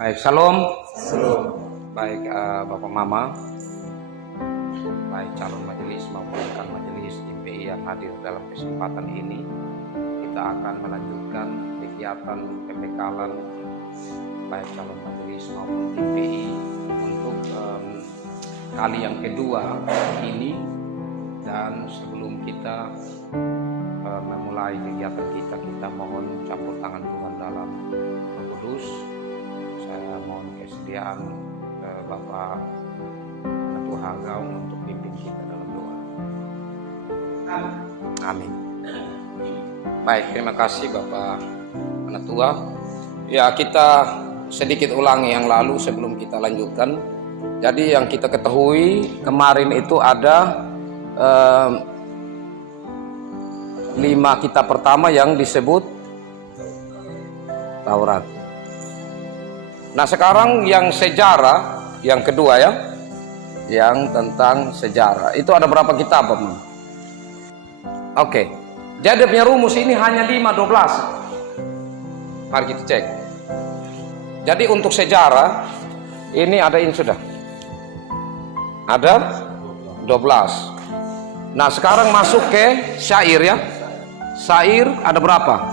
Baik, salam. Salam. Baik, Bapak Mama, baik calon majelis maupun rekan majelis IPI yang hadir dalam kesempatan ini, kita akan melanjutkan kegiatan pembekalan baik calon majelis maupun IPI untuk kali yang kedua ini. Dan sebelum kita memulai kegiatan kita mohon campur tangan Tuhan dalam Roh Kudus. Saya mohon kesediaan Bapak Penatua Hagaung untuk pimpin kita dalam doa. Amin. Baik, terima kasih Bapak Penatua. Ya, kita sedikit ulangi yang lalu sebelum kita lanjutkan. Jadi yang kita ketahui kemarin itu ada 5 kitab pertama yang disebut Taurat. Nah, sekarang yang sejarah yang kedua ya, yang tentang sejarah itu ada berapa kitab, Pak? Oke, jadi punya rumus ini hanya 5-12. Mari kita cek. Jadi untuk sejarah ini ada ini sudah ada 12. Nah, sekarang masuk ke syair ya. Syair ada berapa?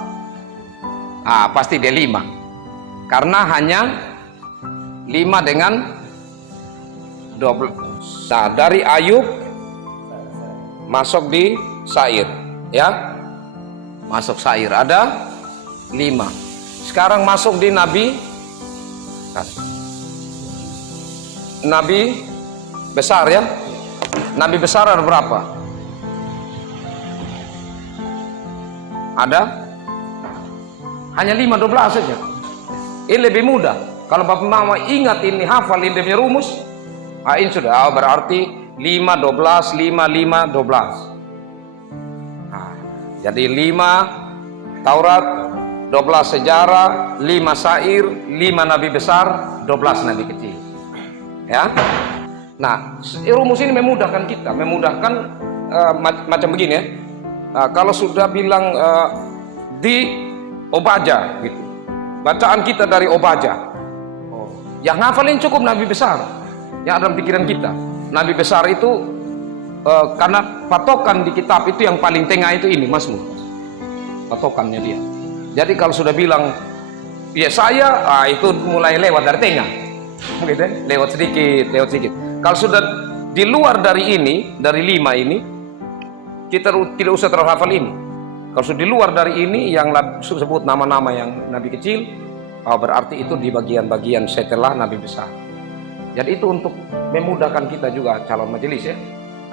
Pasti dia 5. Karena hanya 5 dengan 12. Nah, dari Ayub masuk di syair ya. Masuk syair ada 5. Sekarang masuk di Nabi besar ya. Nabi besar ada berapa? Ada hanya 5-12 saja. Ini lebih mudah. Kalau Bapak Mama ingat ini, hafal ini punya rumus, ini sudah berarti 5-12, 5-5-12. Jadi 5 Taurat, 12 sejarah, 5 syair, 5 nabi besar, 12 nabi kecil. Ya. Nah, rumus ini memudahkan kita, memudahkan macam begini ya. Kalau sudah bilang di Obaja gitu, bacaan kita dari Obaja, yang hafalin cukup nabi besar yang ada dalam pikiran kita. Nabi besar itu karena patokan di kitab itu yang paling tengah itu ini Mazmur, patokannya dia. Jadi kalau sudah bilang Yesaya, itu mulai lewat dari tengah, gitu ya? lewat sedikit. Kalau sudah di luar dari ini, dari 5 ini, kita tidak usah terlalu hafal ini. Kalau sudah di luar dari ini yang sebut nama-nama yang nabi kecil, berarti itu di bagian-bagian setelah nabi besar. Jadi itu untuk memudahkan kita juga calon majelis ya.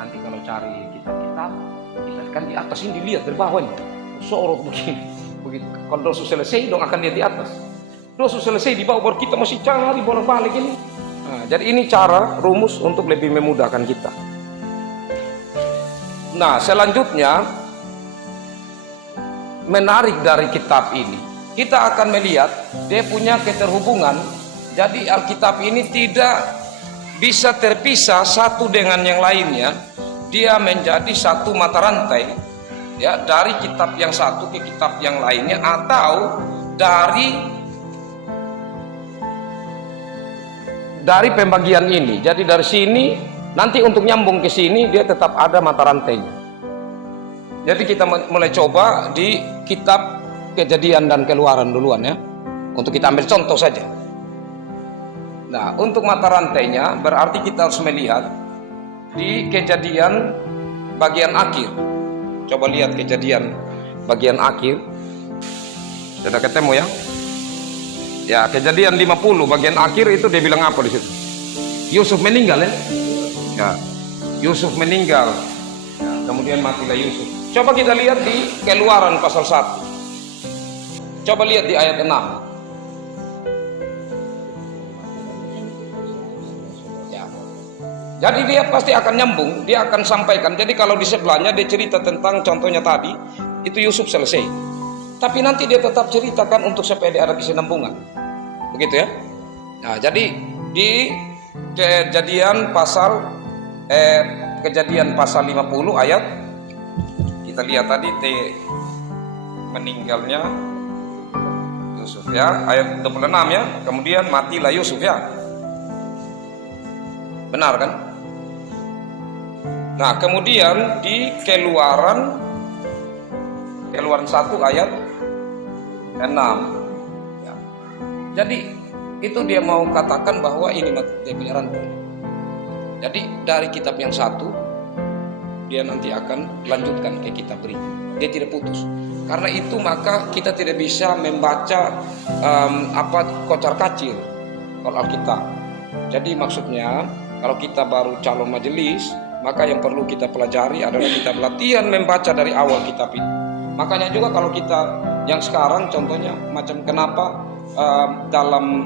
Nanti kalau cari kitab-kitab, kita kan di atas ini dilihat dari bawahnya, sorot begini. Begitu. Kalau dosa selesai, dong akan lihat di atas. Dosa selesai di bawah, baru kita masih cari bolak-balik ini. Jadi ini cara rumus untuk lebih memudahkan kita. Nah, selanjutnya menarik dari kitab ini, kita akan melihat dia punya keterhubungan. Jadi Alkitab ini tidak bisa terpisah satu dengan yang lainnya. Dia menjadi satu mata rantai ya, dari kitab yang satu ke kitab yang lainnya, atau dari pembagian ini. Jadi dari sini nanti untuk nyambung ke sini dia tetap ada mata rantainya. Jadi kita mulai coba di kitab Kejadian dan Keluaran duluan ya. Untuk kita ambil contoh saja. Nah, untuk mata rantainya berarti kita harus melihat di Kejadian bagian akhir. Coba lihat Kejadian bagian akhir. Sudah ketemu ya? Ya, Kejadian 50 bagian akhir itu dia bilang apa di situ? Yusuf meninggal ya? Ya, Yusuf meninggal. Ya, kemudian matilah Yusuf. Coba kita lihat di Keluaran pasal 1. Coba lihat di ayat 6. Ya. Jadi dia pasti akan nyambung, dia akan sampaikan. Jadi kalau di sebelahnya dia cerita tentang contohnya tadi, itu Yusuf selesai. Tapi nanti dia tetap ceritakan untuk supaya ada kesinambungan. Begitu ya. Nah, jadi di Kejadian pasal 50 ayat, kita lihat tadi meninggalnya Yusuf ya, ayat 26 ya. Kemudian matilah Yusuf ya. Benar kan? Nah, kemudian di Keluaran 1 ayat 6 ya. Jadi itu dia mau katakan bahwa ini dia punya rantai. Jadi dari kitab yang satu dia nanti akan lanjutkan ke kitab berikut. Dia tidak putus. Karena itu maka kita tidak bisa membaca kocar kacir kalau Alkitab. Jadi maksudnya kalau kita baru calon majelis, maka yang perlu kita pelajari adalah kita latihan membaca dari awal kitab itu. Makanya juga kalau kita yang sekarang contohnya macam kenapa dalam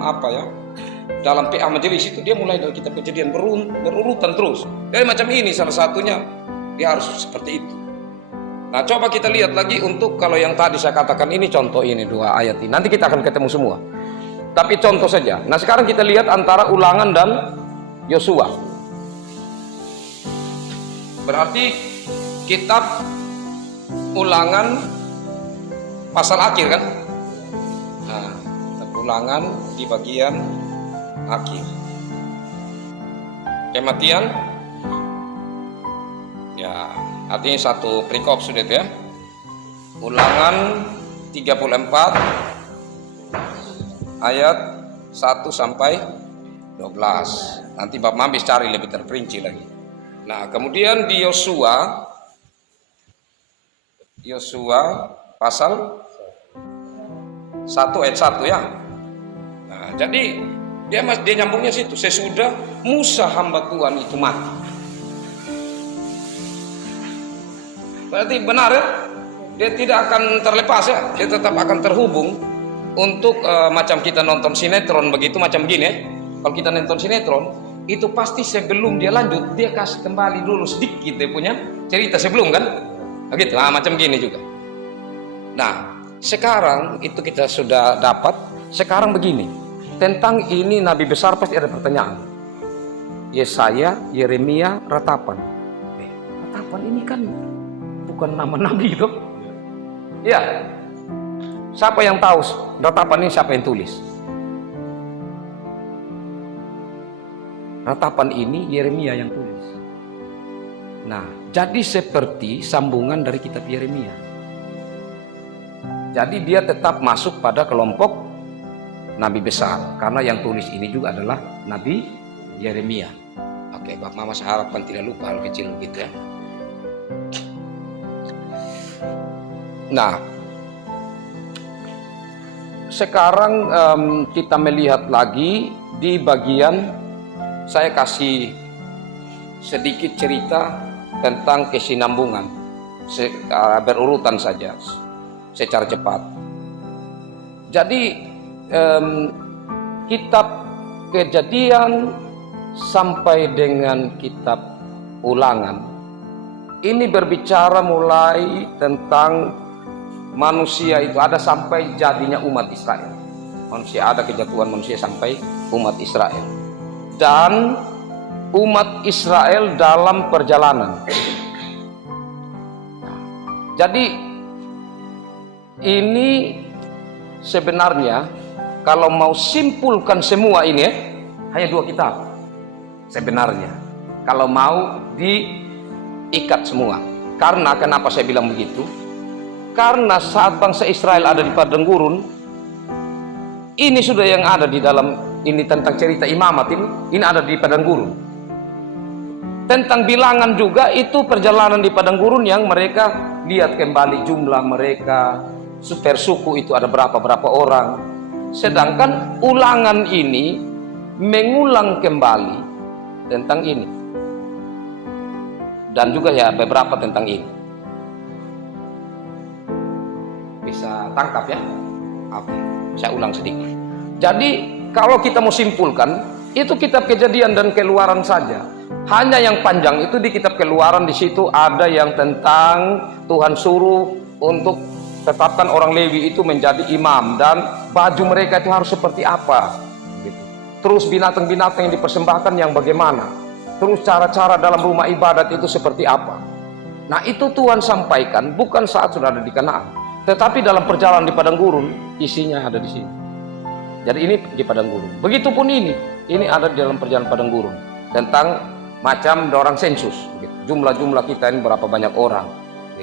PA majelis itu dia mulai dari kitab Kejadian berurutan terus. Jadi macam ini salah satunya dia harus seperti itu. Nah, coba kita lihat lagi untuk kalau yang tadi saya katakan ini contoh ini 2 ayat ini. Nanti kita akan ketemu semua. Tapi contoh saja. Nah, sekarang kita lihat antara Ulangan dan Yosua. Berarti kitab Ulangan pasal akhir kan? Nah, Ulangan di bagian akhir. Kematian ya, artinya satu perikop sudah itu ya. Ulangan 34 ayat 1 sampai 12. Nanti Bapak Mabis cari lebih terperinci lagi. Nah, kemudian di Yosua pasal 1 ayat 1 ya. Nah, jadi dia nyambungnya situ. Sesudah Musa hamba Tuhan itu mati. Berarti benar ya, dia tidak akan terlepas ya, dia tetap akan terhubung untuk macam kita nonton sinetron begitu macam gini ya. Kalau kita nonton sinetron itu pasti sebelum dia lanjut dia kasih kembali dulu sedikit dia punya cerita sebelum kan, begitu. Nah, macam gini juga. Nah, sekarang itu kita sudah dapat. Sekarang begini, tentang ini nabi besar pasti ada pertanyaan. Yesaya, Yeremia, Ratapan. Ratapan ini kan bukan nama nabi itu. Ya. Siapa yang tahu Ratapan ini siapa yang tulis? Ratapan ini Yeremia yang tulis. Nah, jadi seperti sambungan dari kitab Yeremia. Jadi dia tetap masuk pada kelompok nabi besar karena yang tulis ini juga adalah Nabi Yeremia. Oke, Bapak Mama saya harapkan tidak lupa hal kecil gitu ya. Nah, sekarang kita melihat lagi di bagian saya kasih sedikit cerita tentang kesinambungan berurutan saja secara cepat. Jadi kitab Kejadian sampai dengan kitab Ulangan ini berbicara mulai tentang manusia itu ada sampai jadinya umat Israel. Manusia ada kejatuhan manusia sampai umat Israel. Dan umat Israel dalam perjalanan. Jadi ini sebenarnya kalau mau simpulkan semua ini hanya 2 kitab. Sebenarnya kalau mau diikat semua. Karena kenapa saya bilang begitu? Karena saat bangsa Israel ada di padang gurun, ini sudah yang ada di dalam ini tentang cerita imamat ini ada di padang gurun. Tentang bilangan juga itu perjalanan di padang gurun yang mereka lihat kembali jumlah mereka per suku itu ada berapa orang. Sedangkan Ulangan ini mengulang kembali tentang ini dan juga ya beberapa tentang ini. Bisa tangkap ya? Oke, saya ulang sedikit. Jadi kalau kita mau simpulkan, itu kitab Kejadian dan Keluaran saja. Hanya yang panjang itu di kitab Keluaran, di situ ada yang tentang Tuhan suruh untuk tetapkan orang Lewi itu menjadi imam dan baju mereka itu harus seperti apa. Terus binatang-binatang yang dipersembahkan yang bagaimana. Terus cara-cara dalam rumah ibadat itu seperti apa. Nah, itu Tuhan sampaikan bukan saat sudah ada di Kanaan, Tetapi dalam perjalanan di padang gurun, isinya ada di sini. Jadi ini di padang gurun. Begitupun ini ada di dalam perjalanan padang gurun. Tentang macam orang sensus. Jumlah-jumlah kita ini berapa banyak orang.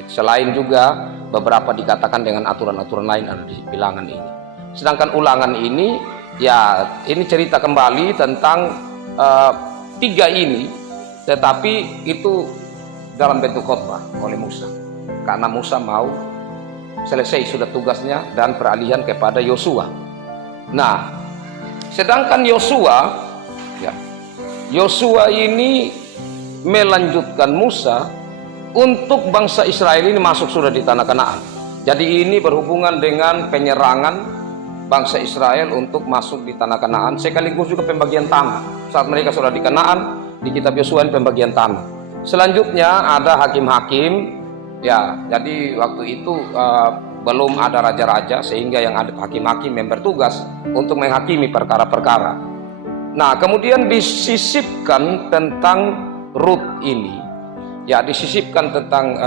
Selain juga beberapa dikatakan dengan aturan-aturan lain ada di bilangan ini. Sedangkan ulangan ini, ya ini cerita kembali tentang 3 ini. Tetapi itu dalam bentuk khotbah oleh Musa. Karena Musa mau selesai sudah tugasnya dan peralihan kepada Yosua. Nah, sedangkan Yosua ini melanjutkan Musa untuk bangsa Israel ini masuk sudah di tanah Kanaan. Jadi ini berhubungan dengan penyerangan bangsa Israel untuk masuk di tanah Kanaan, sekaligus juga pembagian tanah. Saat mereka sudah di Kanaan, di kitab Yosua ini pembagian tanah. Selanjutnya ada hakim-hakim. Ya, jadi waktu itu belum ada raja-raja, sehingga yang ada hakim-hakim yang bertugas untuk menghakimi perkara-perkara. Nah, kemudian disisipkan tentang Rut ini, ya disisipkan tentang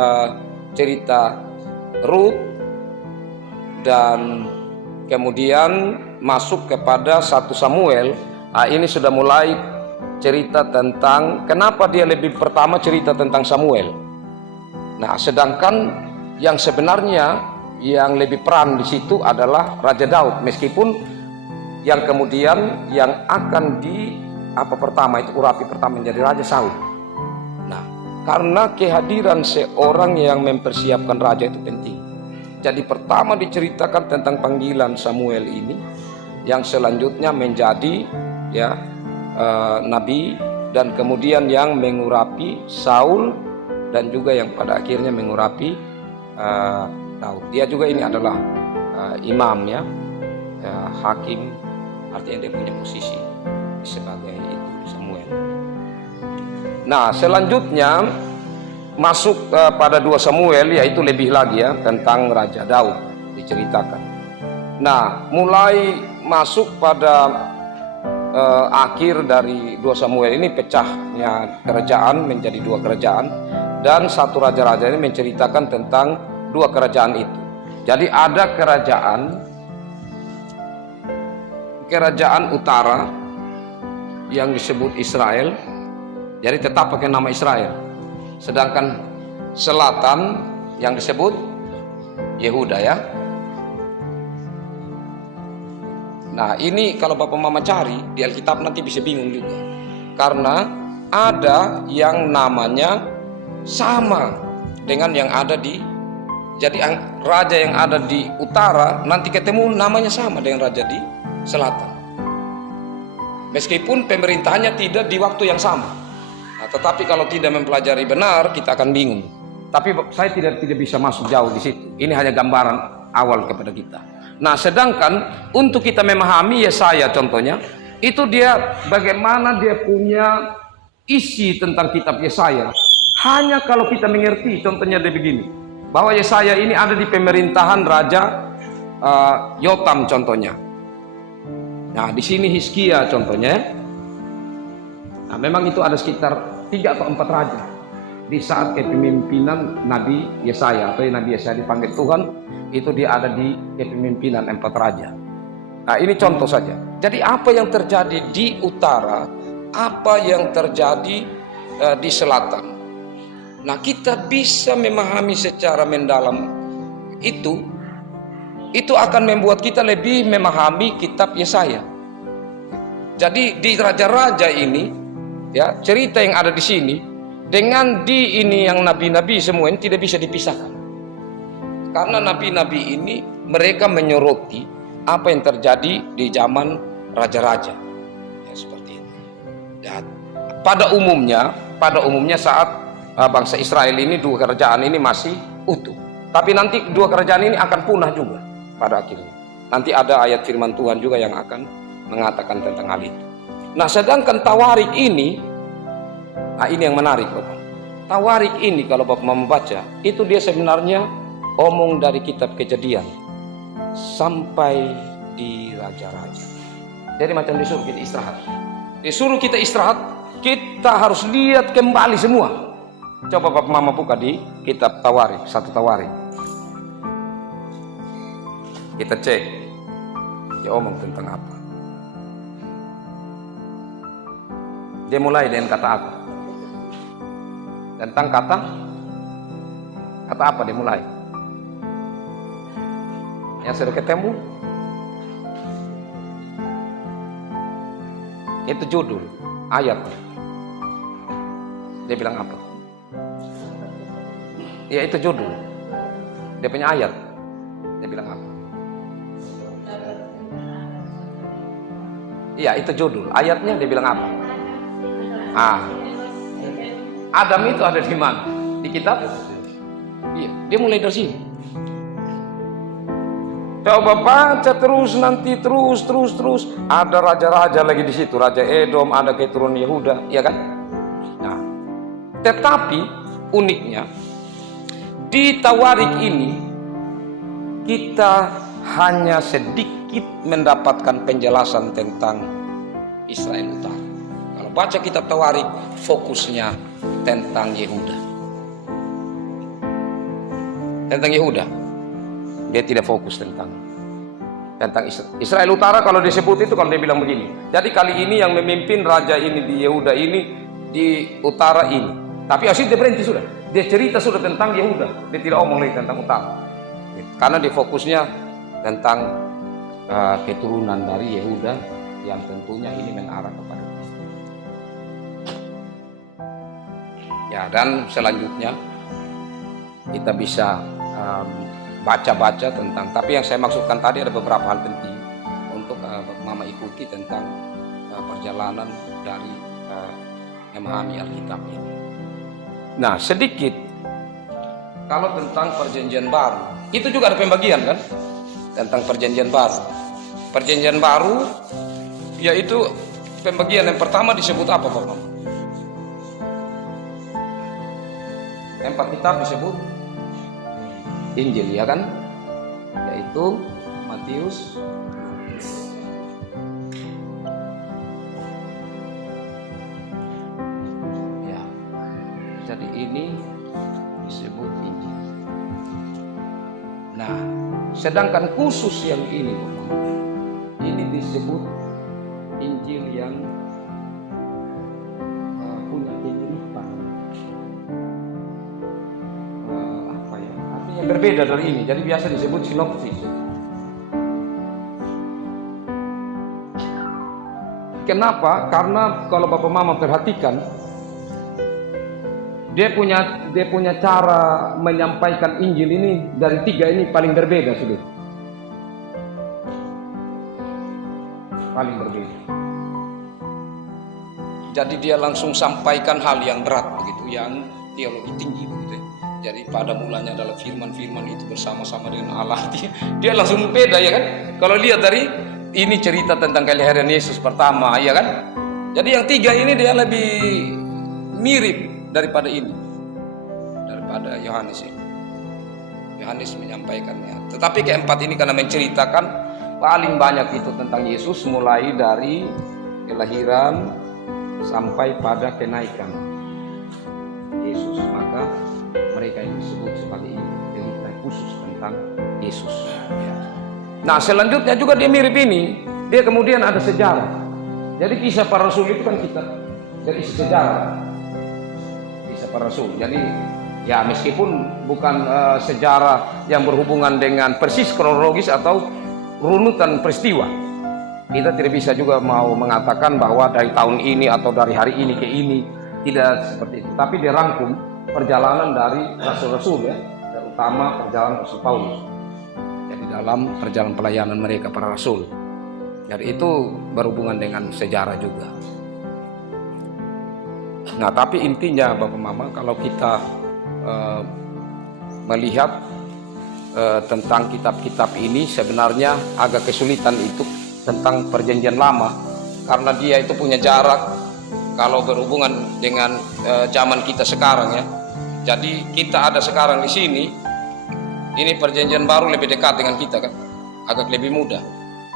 cerita Rut, dan kemudian masuk kepada 1 Samuel. Nah, ini sudah mulai cerita tentang kenapa dia lebih pertama cerita tentang Samuel. Nah, sedangkan yang sebenarnya yang lebih peran di situ adalah Raja Daud, meskipun yang kemudian yang akan pertama itu urapi pertama menjadi Raja Saul. Nah, karena kehadiran seorang yang mempersiapkan raja itu penting. Jadi pertama diceritakan tentang panggilan Samuel ini, yang selanjutnya menjadi nabi, dan kemudian yang mengurapi Saul, dan juga yang pada akhirnya mengurapi Daud. Dia juga ini adalah imam, hakim, artinya dia punya posisi sebagai itu Samuel. Nah, selanjutnya masuk pada 2 Samuel, yaitu lebih lagi tentang Raja Daud diceritakan. Nah, mulai masuk pada akhir dari 2 Samuel ini, pecahnya kerajaan menjadi 2 kerajaan, dan 1 raja-raja ini menceritakan tentang 2 kerajaan itu. Jadi ada kerajaan utara yang disebut Israel, jadi tetap pakai nama Israel. Sedangkan selatan yang disebut Yehuda, ya. Nah, ini kalau Bapak Mama cari di Alkitab nanti bisa bingung juga, karena ada yang namanya sama dengan yang ada di, jadi raja yang ada di utara nanti ketemu namanya sama dengan raja di selatan, meskipun pemerintahnya tidak di waktu yang sama. Nah, tetapi kalau tidak mempelajari benar, kita akan bingung. Tapi saya tidak bisa masuk jauh di situ. Ini hanya gambaran awal kepada kita. Nah, sedangkan untuk kita memahami Yesaya contohnya, itu dia bagaimana dia punya isi tentang kitab Yesaya. Hanya kalau kita mengerti, contohnya dia begini, bahwa Yesaya ini ada di pemerintahan Raja Yotam contohnya. Nah, di sini Hizkia contohnya. Nah, memang itu ada sekitar 3 atau 4 raja di saat kepemimpinan Nabi Yesaya, atau Nabi Yesaya dipanggil Tuhan, itu dia ada di kepemimpinan 4 raja. Nah, ini contoh saja. Jadi apa yang terjadi di utara, apa yang terjadi di selatan. Nah, kita bisa memahami secara mendalam itu akan membuat kita lebih memahami kitab Yesaya. Jadi di raja-raja ini, ya, cerita yang ada di sini dengan di ini yang nabi-nabi semua ini tidak bisa dipisahkan. Karena nabi-nabi ini mereka menyoroti apa yang terjadi di zaman raja-raja. Ya, seperti itu. Dan pada umumnya saat bangsa Israel ini 2 kerajaan ini masih utuh. Tapi nanti 2 kerajaan ini akan punah juga pada akhirnya. Nanti ada ayat firman Tuhan juga yang akan mengatakan tentang hal itu. Nah, sedangkan Tawarik ini, nah ini yang menarik Bapak. Tawarik ini kalau Bapak mau membaca, itu dia sebenarnya omong dari kitab Kejadian sampai di raja-raja. Jadi macam disuruh kita istirahat. Disuruh kita istirahat, kita harus lihat kembali semua. Coba Bapak Mama buka di kitab Tawarik, 1 Tawarik. Kita cek dia omong tentang apa. Dia mulai dengan kata apa? Tentang kata apa dia mulai? Yang sudah ketemu itu judul ayat. Dia bilang apa? Ya itu judul. Dia punya ayat. Dia bilang apa? Iya itu judul. Ayatnya dia bilang apa? Adam itu ada di mana? Di kitab? Iya. Dia mulai dari sini. Coba baca terus nanti terus. Ada raja-raja lagi di situ. Raja Edom, ada keturunan Yehuda, ya kan? Nah, tetapi uniknya di Tawarik ini kita hanya sedikit mendapatkan penjelasan tentang Israel Utara. Kalau baca kitab Tawarik, fokusnya tentang Yehuda. Tentang Yehuda. Dia tidak fokus tentang Israel Utara. Kalau disebut itu, kalau dia bilang begini, jadi kali ini yang memimpin raja ini di Yehuda ini, di utara ini. Tapi asyik dia berhenti sudah. Dia cerita sudah tentang Yehuda. Dia tidak omong lagi tentang utara. Karena dia fokusnya tentang keturunan dari Yehuda yang tentunya ini mengarah kepada Kristus. Ya, dan selanjutnya kita bisa baca-baca tentang, tapi yang saya maksudkan tadi ada beberapa hal penting untuk Mama ikuti tentang perjalanan dari memahami Alkitab ini. Nah, sedikit kalau tentang perjanjian baru, itu juga ada pembagian kan tentang perjanjian baru. Perjanjian baru yaitu pembagian yang pertama disebut apa, Bapak? 4 kitab disebut Injil, ya kan? Yaitu Matius, ya. Jadi ini disebut Injil. Nah, sedangkan khusus yang ini disebut Injil yang punya kehidupan artinya berbeda dari ini. Jadi biasa disebut sinopsis. Kenapa? Karena kalau Bapak Mama perhatikan, dia punya cara menyampaikan Injil ini dari 3 ini paling berbeda sudah. Paling berbeda. Jadi dia langsung sampaikan hal yang berat begitu, yang teologi tinggi begitu. Jadi pada mulanya adalah firman-firman itu bersama-sama dengan Allah. Dia langsung beda, ya kan? Kalau lihat dari ini cerita tentang kelahiran Yesus pertama, ya kan? Jadi yang 3 ini dia lebih mirip daripada ini, daripada Yohanes ini. Yohanes menyampaikannya. Tetapi keempat ini karena menceritakan paling banyak itu tentang Yesus, mulai dari kelahiran sampai pada kenaikan Yesus, maka mereka yang disebut sebagai cerita khusus tentang Yesus. Nah, selanjutnya juga dia mirip ini, dia kemudian ada sejarah. Jadi kisah para rasul itu kan kita dari sejarah, kisah para rasul. Jadi ya meskipun bukan sejarah yang berhubungan dengan persis kronologis atau runutan peristiwa, kita tidak bisa juga mau mengatakan bahwa dari tahun ini atau dari hari ini ke ini, tidak seperti itu. Tapi dirangkum perjalanan dari rasul-rasul, ya, terutama perjalanan Rasul Paulus. Jadi dalam perjalanan pelayanan mereka para rasul. Jadi itu berhubungan dengan sejarah juga. Nah, tapi intinya Bapak Mama, kalau kita melihat tentang kitab-kitab ini sebenarnya agak kesulitan itu tentang perjanjian lama, karena dia itu punya jarak kalau berhubungan dengan zaman kita sekarang, ya. Jadi kita ada sekarang di sini, ini perjanjian baru lebih dekat dengan kita kan, agak lebih mudah.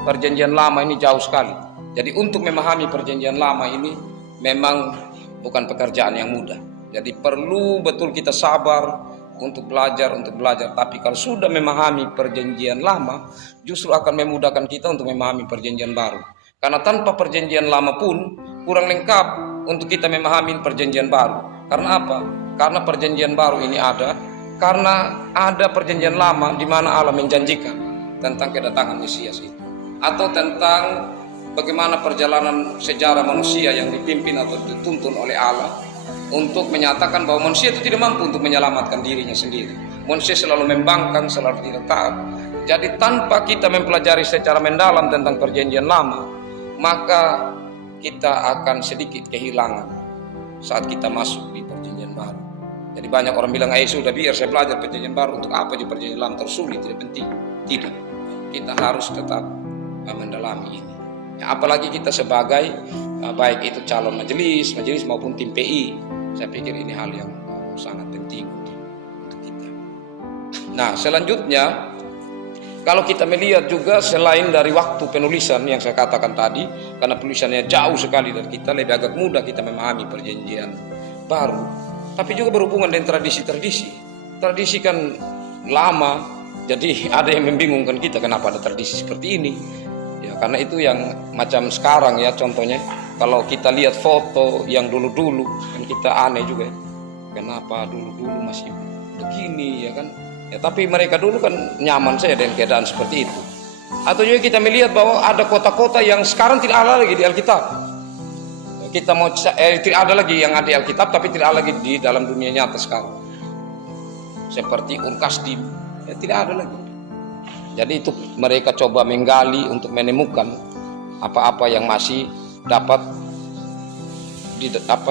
Perjanjian lama ini jauh sekali. Jadi untuk memahami perjanjian lama ini memang bukan pekerjaan yang mudah. Jadi perlu betul kita sabar untuk belajar. Tapi kalau sudah memahami perjanjian lama, justru akan memudahkan kita untuk memahami perjanjian baru. Karena tanpa perjanjian lama pun kurang lengkap untuk kita memahami perjanjian baru. Karena apa? Karena perjanjian baru ini ada karena ada perjanjian lama di mana Allah menjanjikan tentang kedatangan Mesias itu, atau tentang bagaimana perjalanan sejarah manusia yang dipimpin atau dituntun oleh Allah untuk menyatakan bahwa manusia itu tidak mampu untuk menyelamatkan dirinya sendiri. Manusia selalu membangkang, selalu tidak taat. Jadi tanpa kita mempelajari secara mendalam tentang perjanjian lama, maka kita akan sedikit kehilangan saat kita masuk di perjanjian baru. Jadi banyak orang bilang, sudah biar saya belajar perjanjian baru, untuk apa di perjanjian lama, tersulit, tidak penting. Tidak, kita harus tetap mendalami ini. Ya, apalagi kita sebagai baik itu calon majelis maupun tim PI, saya pikir ini hal yang sangat penting untuk kita. Nah, selanjutnya kalau kita melihat juga selain dari waktu penulisan yang saya katakan tadi, karena penulisannya jauh sekali dari kita, lebih agak mudah kita memahami perjanjian baru. Tapi juga berhubungan dengan tradisi-tradisi. Tradisi kan lama, jadi ada yang membingungkan kita kenapa ada tradisi seperti ini. Ya, karena itu yang macam sekarang ya, contohnya kalau kita lihat foto yang dulu-dulu kan kita aneh juga, kenapa dulu-dulu masih begini ya kan. Ya, tapi mereka dulu kan nyaman saja dengan keadaan seperti itu. Atau juga kita melihat bahwa ada kota-kota yang sekarang tidak ada lagi di Alkitab. Kita mau tidak ada lagi yang ada di Alkitab, tapi tidak ada lagi di dalam dunia nyata sekarang. Seperti Ur-Kasdim, ya tidak ada lagi. Jadi itu mereka coba menggali untuk menemukan apa-apa yang masih dapat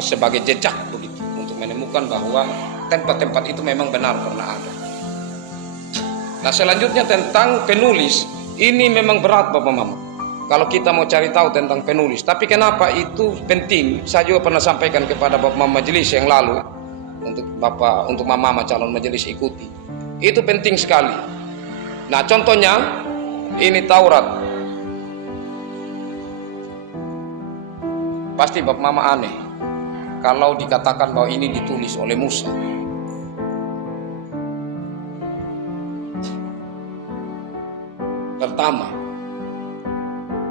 sebagai jejak begitu, untuk menemukan bahwa tempat-tempat itu memang benar pernah ada. Nah, selanjutnya tentang penulis, ini memang berat Bapak Mama kalau kita mau cari tahu tentang penulis. Tapi kenapa itu penting? Saya juga pernah sampaikan kepada Bapak Mama majelis yang lalu, untuk Mama calon majelis ikuti. Itu penting sekali. Nah, contohnya ini Taurat. Pasti Bapak Mama aneh kalau dikatakan bahwa ini ditulis oleh Musa. Pertama,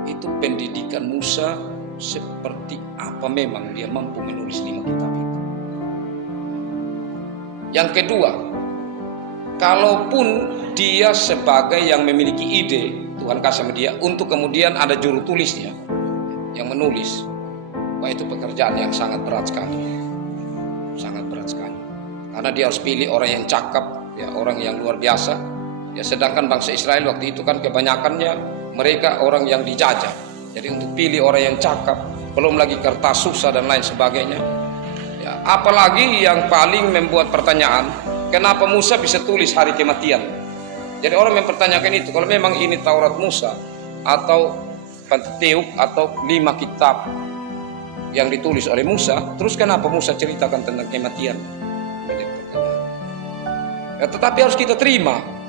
itu pendidikan Musa seperti apa memang dia mampu menulis 5 kitab itu. Yang kedua, kalaupun dia sebagai yang memiliki ide, Tuhan kasih sama dia untuk kemudian ada juru tulisnya yang menulis, wah itu pekerjaan yang sangat berat sekali. Sangat berat sekali. Karena dia harus pilih orang yang cakap, ya, orang yang luar biasa. Ya, sedangkan bangsa Israel waktu itu kan kebanyakannya mereka orang yang dijajah. Jadi untuk pilih orang yang cakap, belum lagi kertas susah dan lain sebagainya. Ya, apalagi yang paling membuat pertanyaan, kenapa Musa bisa tulis hari kematian? Jadi orang mempertanyakan itu. Kalau memang ini Taurat Musa atau Pentateuch atau 5 kitab yang ditulis oleh Musa, terus kenapa Musa ceritakan tentang kematian? Ya, tetapi harus kita terima.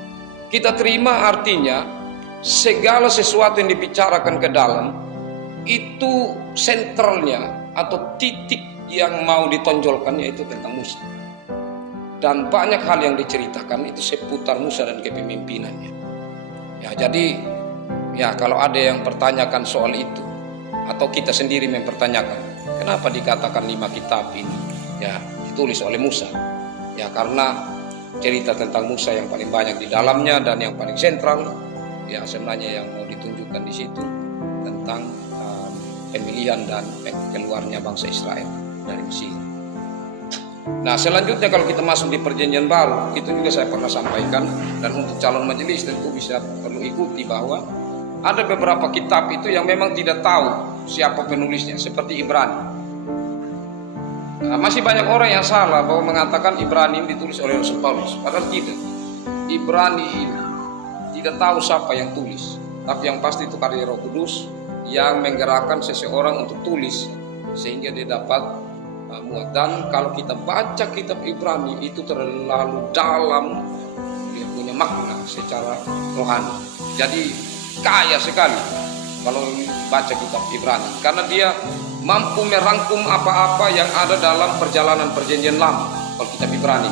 Kita terima artinya segala sesuatu yang dibicarakan ke dalam itu sentralnya atau titik yang mau ditonjolkan yaitu tentang Musa. Dan banyak hal yang diceritakan itu seputar Musa dan kepemimpinannya. Ya, jadi ya kalau ada yang pertanyakan soal itu atau kita sendiri mempertanyakan, kenapa dikatakan 5 kitab ini ya ditulis oleh Musa? Ya karena cerita tentang Musa yang paling banyak di dalamnya dan yang paling sentral ya sebenarnya yang mau ditunjukkan di situ tentang pemilihan dan keluarnya bangsa Israel dari Mesir. Nah, selanjutnya kalau kita masuk di perjanjian baru, itu juga saya pernah sampaikan, dan untuk calon majelis tentu bisa perlu ikuti bahwa ada beberapa kitab itu yang memang tidak tahu siapa penulisnya, seperti Ibrani. Nah, masih banyak orang yang salah bahwa mengatakan Ibrani ini ditulis oleh Rasul Paulus, padahal tidak. Ibrani ini tidak tahu siapa yang tulis, tapi yang pasti itu karya Roh Kudus yang menggerakkan seseorang untuk tulis sehingga dia dapat muat. Dan kalau kita baca kitab Ibrani itu terlalu dalam, dia punya makna secara rohani. Jadi kaya sekali kalau baca kitab Ibrani, karena dia mampu merangkum apa-apa yang ada dalam perjalanan perjanjian lama. Kalau kitab Ibrani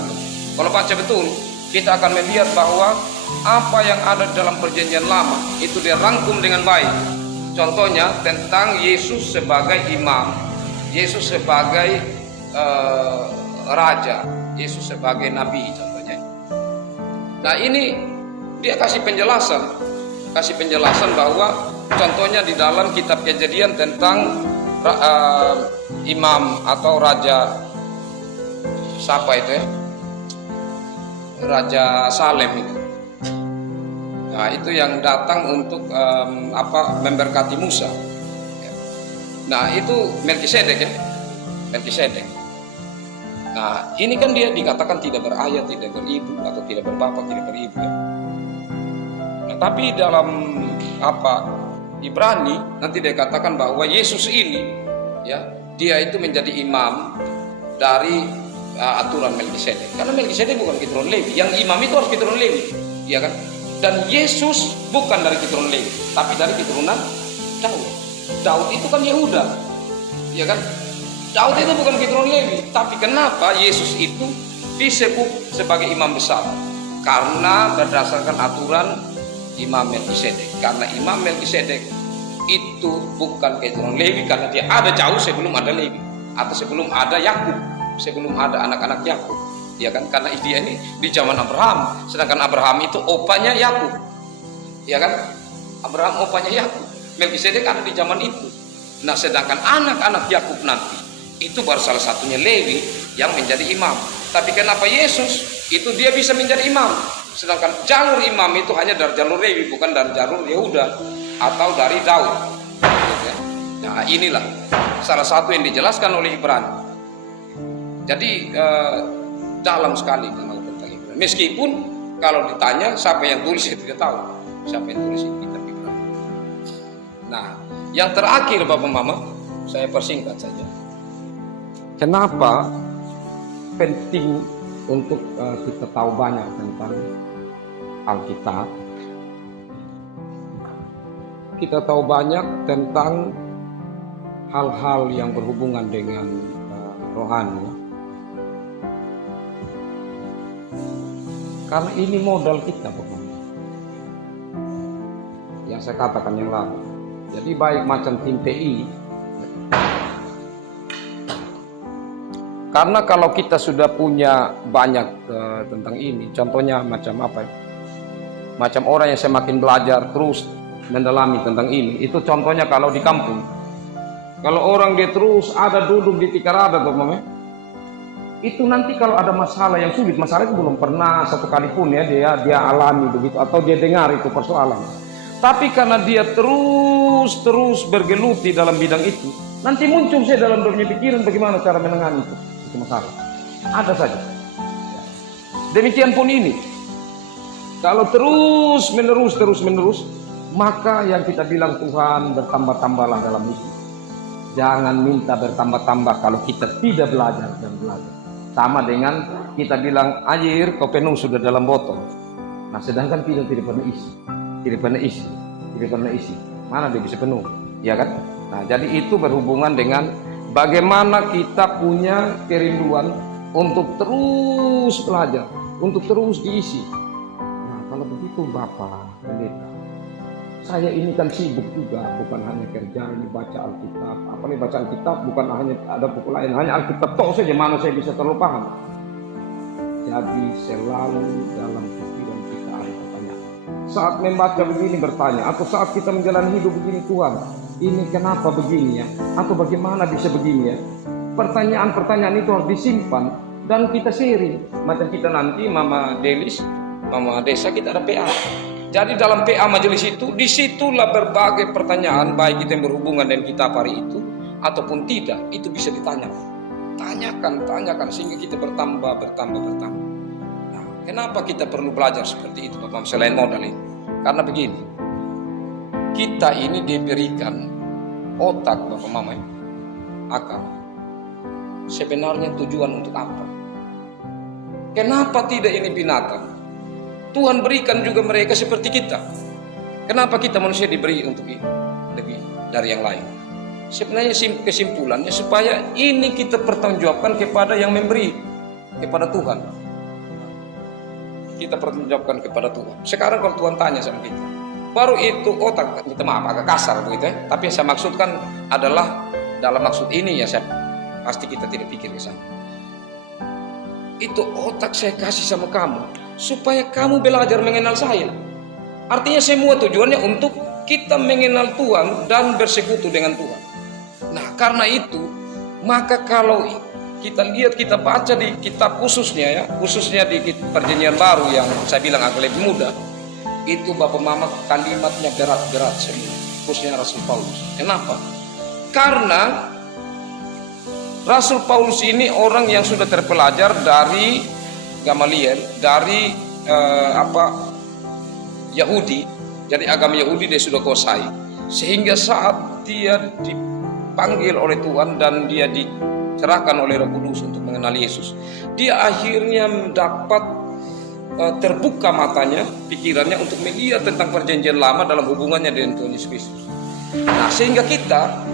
Kalau baca betul, kita akan melihat bahwa apa yang ada dalam perjanjian lama itu dirangkum dengan baik. Contohnya tentang Yesus sebagai imam, Yesus sebagai raja, Yesus sebagai nabi contohnya. Nah ini dia kasih penjelasan bahwa contohnya di dalam kitab Kejadian tentang imam atau raja siapa itu ya? Raja Salem itu. Nah, itu yang datang untuk memberkati Musa. Nah, itu Melkisedek ya. Melkisedek. Nah, ini kan dia dikatakan tidak berayah, tidak beribu atau tidak berbapak, tidak beribu ya. Nah, tapi dalam Ibrani nanti dia katakan bahwa Yesus ini ya, dia itu menjadi imam dari aturan Melkisedek. Karena Melkisedek bukan keturunan Lewi, yang imam itu harus keturunan Lewi, ya kan? Dan Yesus bukan dari keturunan Lewi, tapi dari keturunan Daud. Daud itu kan Yehuda, ya kan? Daud itu bukan keturunan Lewi, tapi kenapa Yesus itu disebut sebagai imam besar? Karena berdasarkan aturan Imam Melkisedek. Karena Imam Melkisedek itu bukan keturunan Lewi, karena dia ada jauh sebelum ada Lewi atau sebelum ada Yakub, sebelum ada anak-anak Yakub, ya kan? Karena dia ini di zaman Abraham, sedangkan Abraham itu opanya Yakub, ya kan? Abraham opanya Yakub, Melkisedek ada di zaman itu. Nah, sedangkan anak-anak Yakub nanti itu baru salah satunya Lewi yang menjadi imam. Tapi kenapa Yesus itu dia bisa menjadi imam? Sedangkan jalur imam itu hanya dari jalur Lewi, bukan dari jalur Yehuda atau dari Daud. Nah, inilah salah satu yang dijelaskan oleh Ibrani. Jadi dalam sekali tentang Ibrani. Meskipun kalau ditanya siapa yang tulis, saya tidak tahu siapa yang tulis kitab Ibrani. Nah, yang terakhir Bapak Mama, saya persingkat saja. Kenapa penting untuk kita tahu banyak tentang Alkitab? Kita tahu banyak tentang hal-hal yang berhubungan dengan rohani. Karena ini modal kita, Bapak. Yang saya katakan yang lalu. Jadi baik macam tim TI. Karena kalau kita sudah punya banyak tentang ini, contohnya macam apa ya? Macam orang yang semakin belajar terus mendalami tentang ini, itu contohnya kalau di kampung. Kalau orang dia terus ada duduk di tikar ada, itu nanti kalau ada masalah yang sulit, masalah itu belum pernah satu kali pun ya dia alami begitu atau dia dengar itu persoalan. Tapi karena dia terus bergeluti dalam bidang itu, nanti muncul saya dalam dunia pikiran bagaimana cara menangani itu masalah. Ada saja. Demikian pun ini. Kalau terus menerus, maka yang kita bilang Tuhan bertambah-tambahlah dalam hidup. Jangan minta bertambah-tambah kalau kita tidak belajar dan belajar. Sama dengan kita bilang air kau penuh sudah dalam botol. Nah, sedangkan tidak pernah isi. Mana dia bisa penuh? Ya kan? Nah, jadi itu berhubungan dengan bagaimana kita punya kerinduan untuk terus belajar, untuk terus diisi. Nah, kalau begitu Bapak Pendeta, saya ini kan sibuk juga, bukan hanya kerja ini baca Alkitab. Apalagi baca Alkitab bukan hanya ada buku lain, hanya Alkitab toh saja, mana saya bisa terlalu paham. Jadi selalu dalam pikiran kita ada pertanyaan. Saat membaca begini bertanya, atau saat kita menjalani hidup begini, Tuhan, ini kenapa begini ya? Atau bagaimana bisa begini ya? Pertanyaan-pertanyaan itu harus disimpan dan kita sharing. Macam kita nanti Mama Delis, Mama Desa, kita ada PA. Jadi dalam PA majelis itu, disitulah berbagai pertanyaan, baik itu yang berhubungan dengan kita hari itu ataupun tidak, itu bisa ditanyakan. Tanyakan sehingga kita bertambah. Nah, kenapa kita perlu belajar seperti itu, Bapak, selain modal ini? Karena begini, kita ini diberikan otak, Bapak Mama, akal. Sebenarnya tujuan untuk apa? Kenapa tidak ini binatang? Tuhan berikan juga mereka seperti kita. Kenapa kita manusia diberi untuk ini lebih dari yang lain? Sebenarnya kesimpulannya supaya ini kita pertanggungjawabkan kepada yang memberi, kepada Tuhan. kita pertanggungjawabkan kepada Tuhan. Sekarang kalau Tuhan tanya sama kita, baru itu otak kita, maaf agak kasar begitu ya, tapi yang saya maksudkan adalah dalam maksud ini ya, saya pasti kita tidak pikir ke sana. Itu otak saya kasih sama kamu supaya kamu belajar mengenal saya. Artinya semua tujuannya untuk kita mengenal Tuhan dan bersekutu dengan Tuhan. Nah, karena itu maka kalau kita lihat, kita baca di kitab khususnya ya, khususnya di Perjanjian Baru yang saya bilang agak lebih mudah, itu Bapak Mama kalimatnya berat-berat semua, khususnya Rasul Paulus. Kenapa? Karena Rasul Paulus ini orang yang sudah terpelajar dari Gamaliel, dari Yahudi, jadi agama Yahudi dia sudah kuasai, sehingga saat dia dipanggil oleh Tuhan dan dia dicerahkan oleh Roh Kudus untuk mengenal Yesus, dia akhirnya mendapat terbuka matanya, pikirannya untuk melihat tentang perjanjian lama dalam hubungannya dengan Tuhan Yesus Kristus. Nah, sehingga kita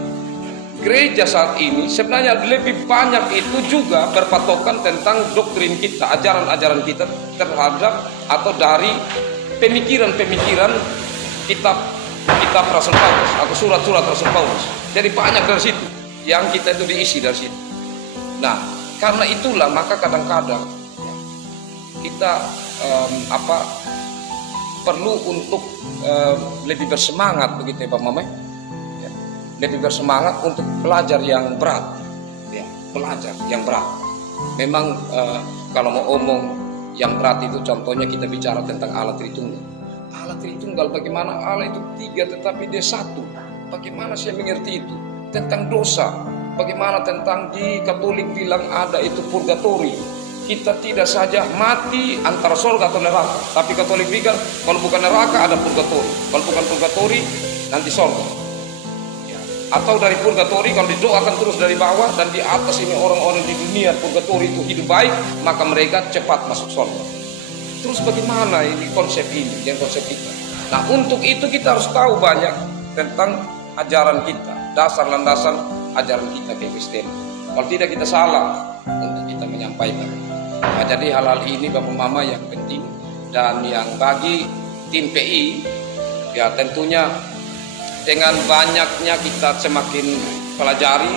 gereja saat ini sebenarnya lebih banyak itu juga berpatokan tentang doktrin kita, ajaran-ajaran kita terhadap atau dari pemikiran-pemikiran kitab Rasul Paulus atau surat-surat Rasul Paulus. Jadi banyak dari situ yang kita itu diisi dari situ. Nah, karena itulah maka kadang-kadang kita perlu untuk lebih bersemangat begitu ya Pak Mama. Lebih bersemangat untuk belajar yang berat, ya, belajar yang berat. Memang kalau mau omong yang berat itu contohnya kita bicara tentang Allah Tritunggal. Allah Tritunggal, bagaimana Allah itu tiga tetapi dia satu. Bagaimana saya mengerti itu? Tentang dosa, bagaimana tentang di Katolik bilang ada itu purgatori. Kita tidak saja mati antara surga atau neraka, tapi Katolik bilang kalau bukan neraka ada purgatori, kalau bukan purgatori nanti surga. Atau dari purgatori kalau didoakan terus dari bawah dan di atas ini orang-orang di dunia purgatori itu hidup baik, maka mereka cepat masuk surga. Terus bagaimana ini konsep ini dan konsep kita? Nah, untuk itu kita harus tahu banyak tentang ajaran kita, dasar landasan ajaran kita Kristen. Kalau tidak kita salah untuk kita menyampaikan. Nah, jadi hal-hal ini Bapak Mama yang penting, dan yang bagi tim PI ya tentunya dengan banyaknya kita semakin pelajari,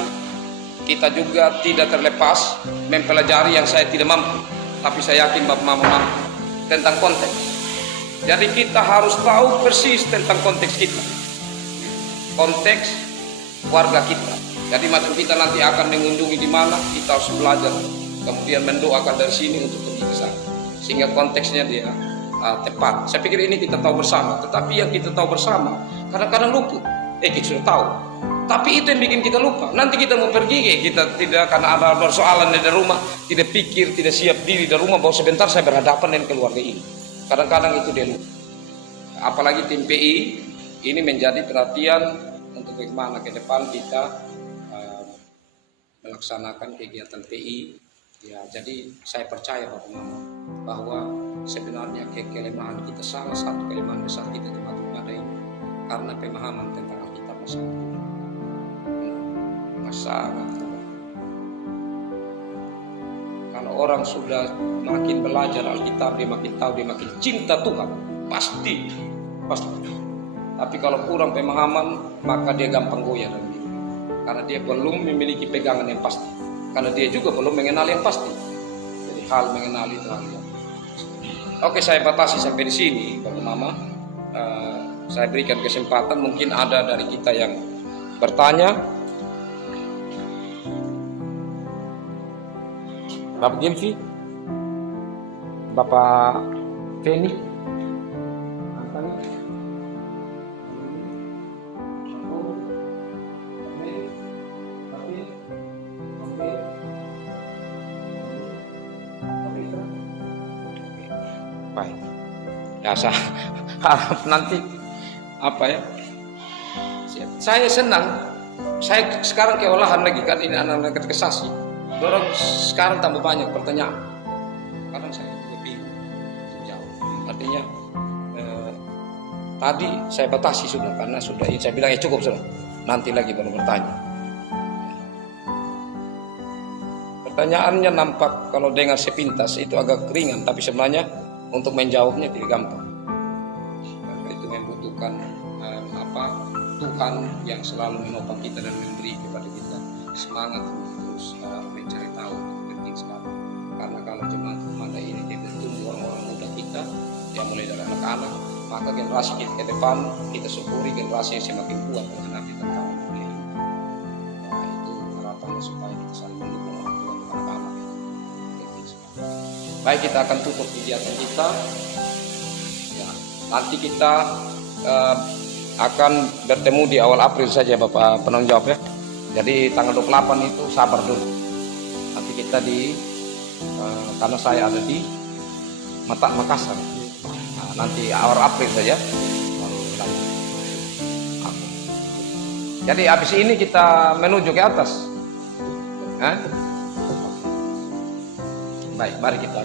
kita juga tidak terlepas mempelajari yang saya tidak mampu, tapi saya yakin Bapak Mama mampu tentang konteks. Jadi kita harus tahu persis tentang konteks kita, konteks warga kita. Jadi macam kita nanti akan mengunjungi di mana, kita harus belajar, kemudian mendoakan dari sini untuk pergi ke sana, sehingga konteksnya dia tepat. Saya pikir ini kita tahu bersama, tetapi yang kita tahu bersama kadang-kadang luput. Kita sudah tahu, tapi itu yang bikin kita lupa. Nanti kita mau pergi, kita tidak, karena ada persoalan dari rumah, tidak pikir, tidak siap diri dari rumah bahwa sebentar saya berhadapan dengan keluarga ini. Kadang-kadang itu dia lupa. Apalagi tim PI ini menjadi perhatian untuk bagaimana ke depan kita melaksanakan kegiatan PI. Ya, jadi saya percaya Bapak Mama bahwa sebenarnya kelemahan kita, salah satu kelemahan besar kita termasuk pada ini karena pemahaman tentang Alkitab sangat. Kalau orang sudah makin belajar Alkitab, dia makin tahu, dia makin cinta Tuhan, pasti. Tapi kalau kurang pemahaman, maka dia gampang goyah karena dia belum memiliki pegangan yang pasti. Karena dia juga belum mengenal yang pasti. Jadi hal mengenali itu hal yang oke, saya batasi sampai di sini Bapak Mama. Saya berikan kesempatan, mungkin ada dari kita yang bertanya. Bapak Gilvi, Bapak Feni, baik. Ya, saya harap nanti saya senang. Saya sekarang keolahan lagi kan, ini anak-anak kesasi. Dorong sekarang tambah banyak pertanyaan. Kadang saya juga bingung jawab. Artinya tadi saya batasi sudah, karena sudah saya bilang cukup sudah. Nanti lagi baru bertanya. Pertanyaannya nampak kalau dengar sepintas itu agak ringan, tapi sebenarnya untuk menjawabnya tidak gampang. Karena itu membutuhkan Tuhan yang selalu menopang kita dan memberi kepada kita semangat untuk terus mencari tahu. Itu penting sekali. Karena kalau jemaat Mada ini dia bertumbuh orang-orang muda kita, yang mulai dari anak-anak, maka generasi kita ke depan kita syukuri generasi yang semakin kuat menghadapi tantangan dunia ini. Nah, itu harapannya supaya kita saling mendukung orang tua dan anak-anak. Penting sekali. Baik, kita akan tutup kegiatan kita. Ya, nanti kita akan bertemu di awal April saja Bapak penanggung jawab ya. Jadi tanggal 28 itu sabar dulu. Nanti kita karena saya ada di Makassar. Nah, nanti awal April saja. Jadi habis ini kita menuju ke atas. Baik, mari kita